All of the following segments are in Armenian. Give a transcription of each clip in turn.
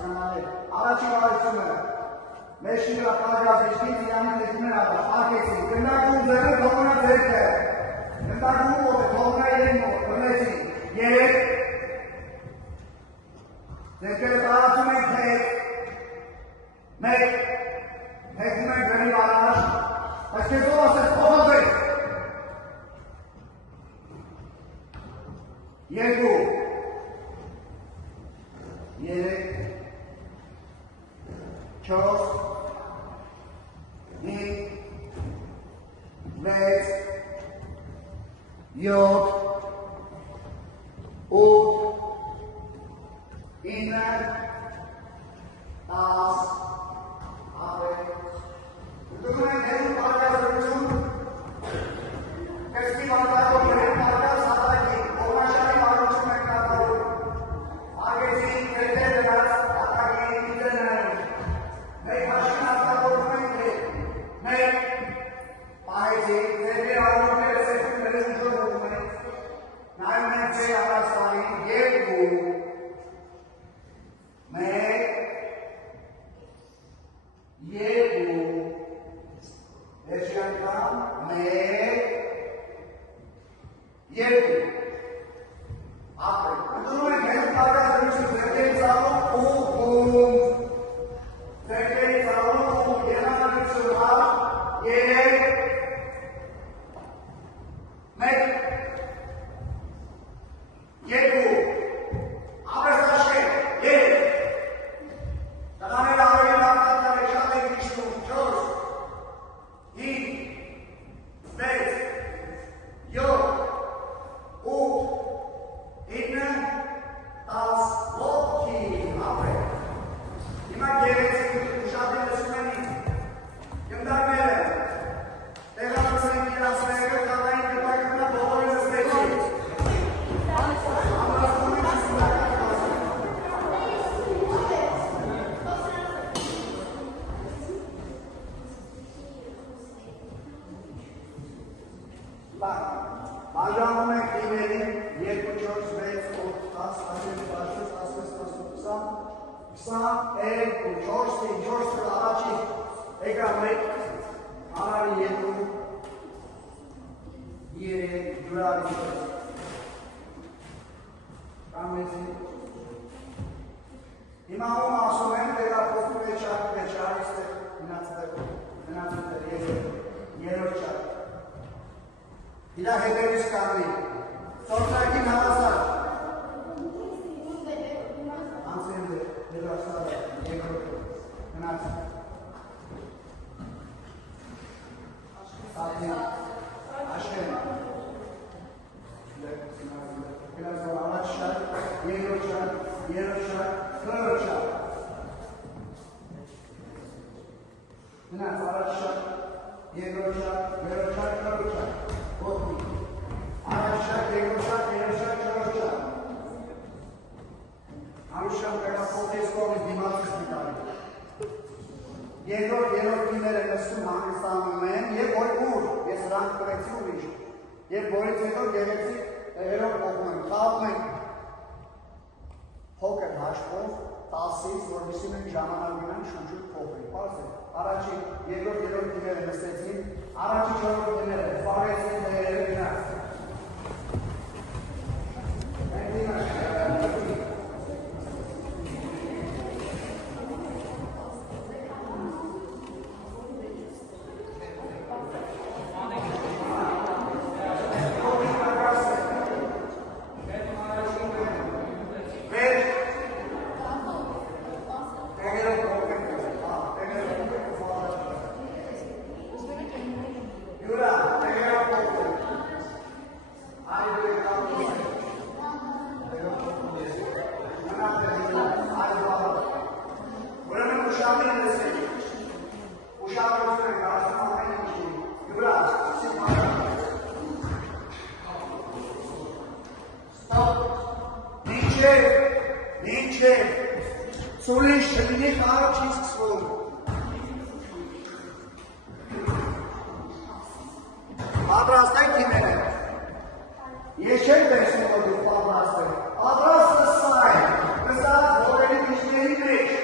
հասկանալի։ Առաջի վարությունը մեր շիվրա կարյազ իշխից իրանի տեսնում են ադա, արկեցին, գնդակում ձերը թողնա ձերքը, գնդակում ով է, թողնա իրեն մոտ, բրնեցին, երեք, ձերքերը տարածում ենք հետ, մեկ, հեքնում ենք գրիվ առաջ, այս կեզով ասես փոխադրեք, երկու, երեք, չորս, հինգ, վեց, յոթ, ութ, ինը, տաս, ապետ, ուտում ենք հերում պարկազրություն, կեսկի վարտակով հերում պարկազ հատակի, ողնաշանի վարություն ենք կատարում, արգեցին կետեր դրած հատակի իդը նրում, մեկ հաշին հաստավորում ենք հետ, մեկ պահեցին, ձերբի արությունները սեքում նրում ժողում ենք, նայում ենք ձեր առաստանին, երկու, մեկ, երկու, երջանքան, մեկ, երկու, ապրեք, ընդունում ենք հենց պարկազրություն, ձերքերի ծալում ուղում, ձերքերի ծալում ուղում, երանալություն հավ, երեք, մեկ, երկու, ապրես աշկեք, երեք, տղաները ավելի լավտատները շատ ենք իշտում, չորս, հինգ, վեց, յոթ, ութ, ինը, տաս, ոտքի, ապրեք, հիմա գերեցին ուշատին լսում են ինձ, գնդակները, տեղանացն ենք իրասները, կատային գտակնա բոլորը նստեցին, բաժանում ենք թիմերին 2, 4, 6, 8, 10, 20, 4 առաջի եկավ մեկ, անարի 2, 3, ջուրարի կամեցին հիմա ում ասում եմ տեղափոխում վեճար, իստեղ մնացել երորդ չար իրա հետևից կառնի, ծորտակին հավասար, անցեն դերասար, երկրորդ, մնացել, սատին, աշեն, գնացոր առաջ շար, երկրորդ շար, քրորդ շար, գնաց առաջ շար, երկրորդ շար, քրորդ շար, ոտքի, առաջ շար, երկրորդ շար, չորրորդ շար, Անուշան տեղափոխեց կողմի դիմացից դիտարի, երկրորդ թիմերը նստում հանգստանում են և որ ուր, ես հրանք կրեցի ուրիշ, և որից հետո գեղեցիկ տեղերով կողում են, խաղում են փոքր հաշվով 10-ից, որպեսզի մենք ժամանակ գնանք շուրջուր փոխենք, պարզ է, առաջի երկրորդ թիմերը նստեցին, առաջի չորրորդ թիմերը վարեցին տեղերը գնաց, Սուլին շպինի խաղը չի սկսվում։ Պատրաստ եք թիմերը։ Ես չեմ տեսնում, որ դուք պատրաստ եք։ Պատրաստը սա է, կսած որերի դիշների մեջ։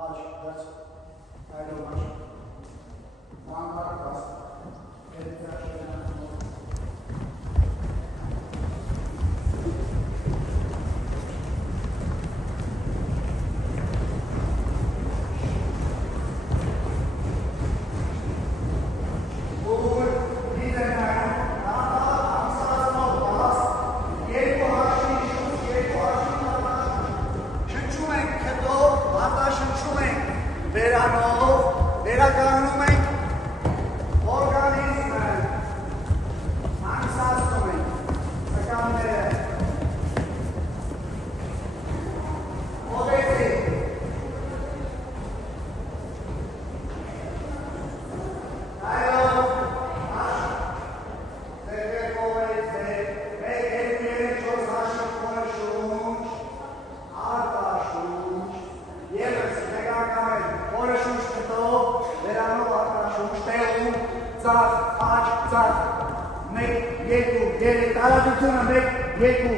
that's I don't much. One part plus. Make